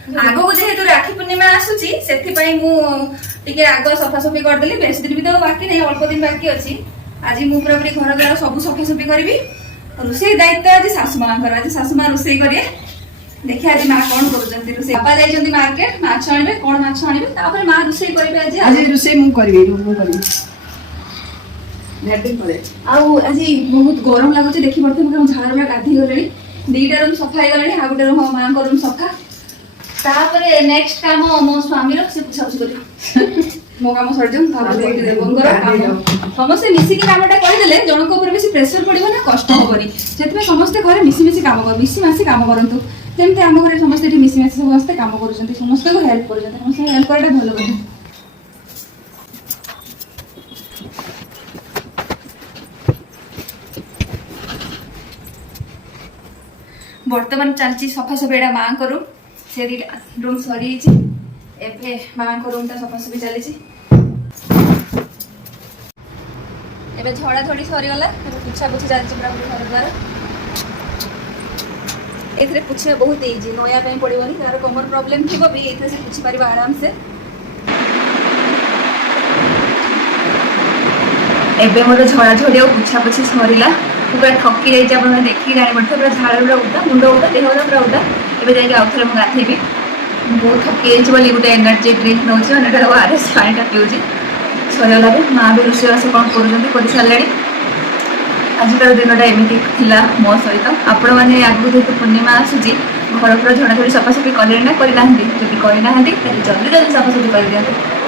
आगो जेहेतु राखी पूर्णिमा आसुची सेथिपाई मु टिके आगो सफासफी करदेली बेसी दिन भी तो बाकी नहीं अल्प दिन बाकी अच्छी आज मु पूरा पूरी घर द्वारा सब सफासफी करी रोषे दायित्व आज सासु माँ आज सासु माँ रोषे करिए देखिए आज माँ कौन कर रोषे बापा जाइछन्ती मार्केट माछ आनिबे कौन माछ आनिबे तापर माँ रोषे करिवे आज रोषे मु करबी मु करबी नेटिंग करे आउ आज बहुत गरम लागुची देखि पड़ते हम झाड़ गाधी गले दीटा रूम सफा गले आ गोटे रूम माँ रूम सफा तापर नेक्स्ट काम मो स्वामी से पूछापुछ कर मो काम सर समस्ते मिसिकी कामटा करदेले जनक ऊपर बेसी प्रेशर पड़ो ना कष्ट हेनी से समस्ते घर मिसी काम कर मिसी काम करूँ जमी आम घर समस्ते मिसी समस्ते काम कर समस्त को हेल्प कर समस्त हेल्प करटा भल कथा बर्तमान चलती सफासफी माँ को रूम से रूम सरी एबे माँ को रूम सफासफी चली एबे झड़ा झड़ी सरीगला पुछा पुछी चलती पूरा घर द्वारा ए पुछा बहुत इजी नया पड़ोनी तार कमर प्रॉब्लम थी भी ये से पुछी पार आराम से एबे मोर झड़ा झड़ी और पुछा पुछी सरीला पूरा थकी जाइए आप देखिए जानी पड़े पूरा झाड़ पूरा उदा मुंड उदा देह उदा पूरा उदा एबे जाइए आउ थे गाधेबी बहुत थकी जाइए बोली गोटे एनर्जी ड्रिंक नौ आरएस पानीटा पीऊँगी सरीगला माँ भी रोषेबास कौन कर सारे आजिकार दिनटा एमती थिला मो सहित आपण मैंने आगु जेहतु पूर्णिमा आसूची घर पूरा झड़ाझड़ी सफासफी कले ना करना जल्दी जल्दी सफासफी कर दिखाते